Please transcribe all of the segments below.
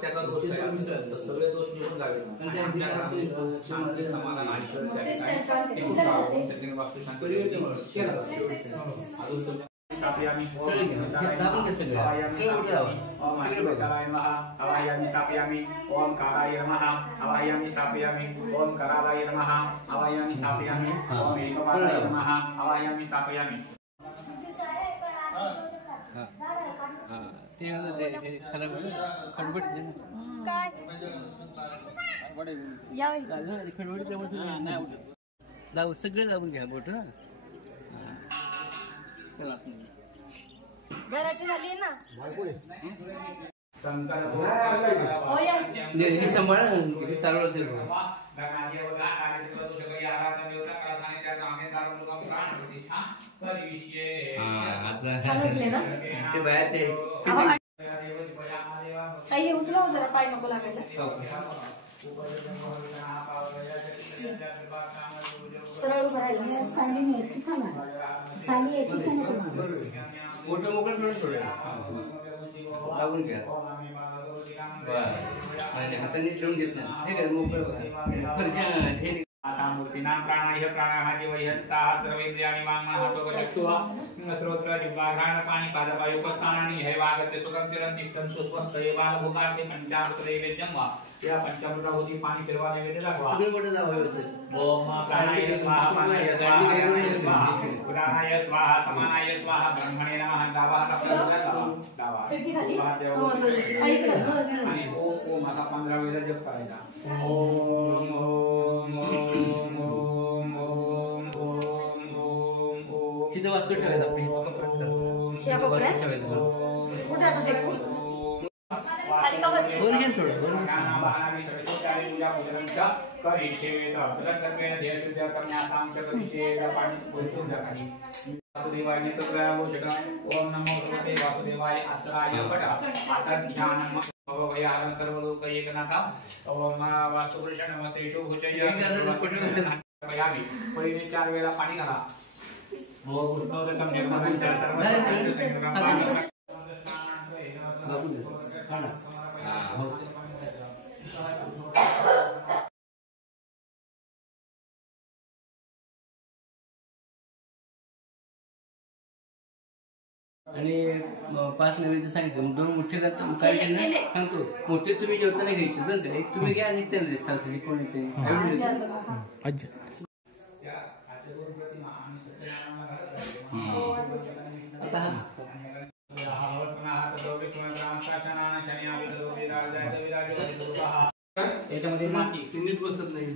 त्याचा दोष सगळे दोष निघून जावे समाधान स्थापयामि ओम काराय नमः आवाहयामि स्थापयामि ओम करालाय नमः आवाहयामि स्थापयामि ओम एकपालाय नमः आवाहयामि स्थापयामि ते खराब खडबड काय यावे खडबड जाऊ सगळे जाऊन घ्या बोट घराची झाली ना हे सांभाळा हे चालू असेल ते बाहेर ते काही उचला जरा पाय नको लागायला सरळ उभं राहिलं साडी नाही खाना साडी येते मोठं मोकळं सोडून सोडूया लागून घ्या हाताने ठेवून घेत नाही हे काय मोकळं मूर्तीनां प्राणाय प्राणाहारी वह्यंता सर्वेंद्रियाणि वाङ्मनः श्रोत्र जिह्वाघ्राण पाणि पादपायोपस्थानानि हैवागत्य सुखं चिरंतिष्ठं सुस्वस्थये बालभूकार्ते पंचामृत नैवेद्यं वा या पंचामृताभूती पाणी फिरवा नैवेद्य दाखवा सगळे मोठे जावं ओम प्राणाय स्वाहा पानाय स्वाहा प्राणाय स्वाहा समानाय स्वाहा ब्रह्मणे नमः दावा दावा आणि ओम असा 15 वेळा जप करायचा ओम ओम तिथं वास्तू ठेवायचं आपण कुठे आता ते खाली कवर ओरिजिन थोडं ओम नमो भगवते वासुदेवाय आसराय पट आता ध्यानम भवभयहरं सर्वलोक एकनाथा ओम वासुपुरुष नमतेषु भुजय पयामी पहिले 4 वेळा पाणी घाला ओम पुष्पवदकं निर्मलं सर्व आणि 5 नैवेद्य सांगितलं 2 मोठे करतो काय सांगतो मोठे तुम्ही जेवताना घ्यायचे बरं का एक तुम्ही घ्या आणि त्यांना सासू हे कोण येते आता याच्यामध्ये माती नीट बसत नाही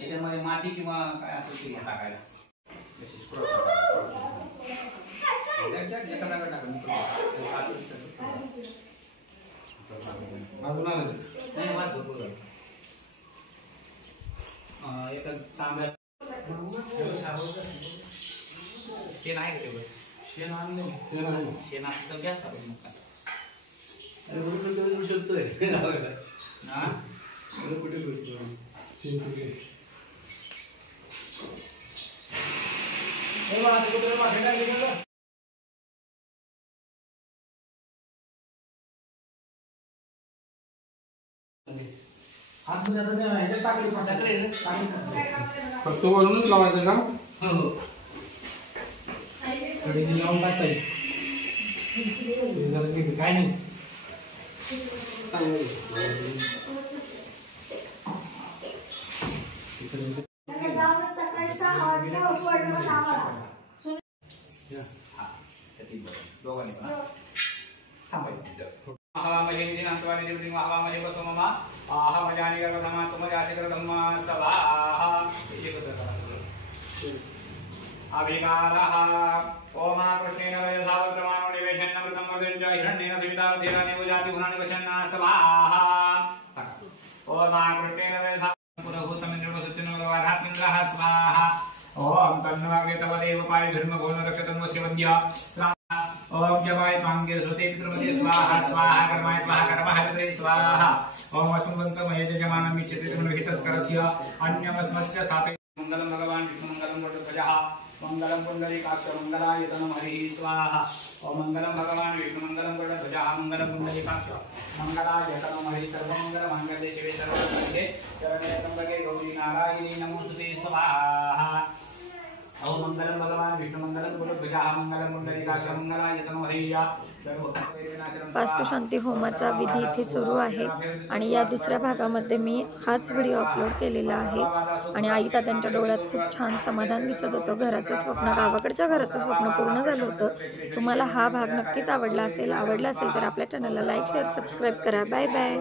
याच्यामध्ये माती किंवा काय असेल ते टाकायला शेण आहे का शेण आणलं शेण असतं तर घ्या सारून मग काय शकतोय ना कुठे फक्त वरूनच लावायचं का हो काय नाही अभिकारः ओम कृष्णेन वयसावत्रमानो निवेशन्नमृतं मर्दञ्च हिरण्येन सवितारधीरानि भुजाति गुणानि वचन्ना स्वाहा ओम कृष्णेन वयसावत्रभूतमिन्द्रवसुचिन्नोरवाधात्मिन्द्रः स्वाहा ओम तन्नवागेतवदेव पारिधर्मगोणरक्षतन्वस्य वन्द्य स्वाहा ओम जवाय त्वांगे श्रुते पितृमते स्वाहा स्वाहा कर्माय स्वाहा कर्मः पितरे स्वाहा ओम अस्मभन्तमये यजमानं मिच्छति त्रिमहितस्करस्य अन्यमस्मच्च सापे पुंडरीकाक्ष मंगलाय तनम हरि स्वाहा। ओम मंगलम भगवान विष्णु मंगलम गरुड़ध्वजा मंगलम पुंडरीकाक्ष मंगलाय तनम हरि सर्वमंगल मांगल्ये शिवे सर्वमंगले शरण्ये त्र्यंबके गौरी नारायणी नमोस्तुते स्वाहा। ओम मंगलम भगवान विष्णु मंगलम गरुड़ध्वजा मंगलम पुंडरीकाक्ष मंगलाय तनम हरि वास्तुशांती होमाचा विधी इथे सुरू आहे आणि या दुसऱ्या भागामध्ये मी हाच व्हिडिओ अपलोड केलेला आहे आणि आई तात्यांच्या डोळ्यात खूप छान समाधान दिसत होतं। घराचं स्वप्न, गावाकडच्या घराचं स्वप्न पूर्ण झालं होतं। तुम्हाला हा भाग नक्कीच आवडला असेल तर आपल्या चॅनलला लाईक, शेअर, सबस्क्राईब करा। Bye bye.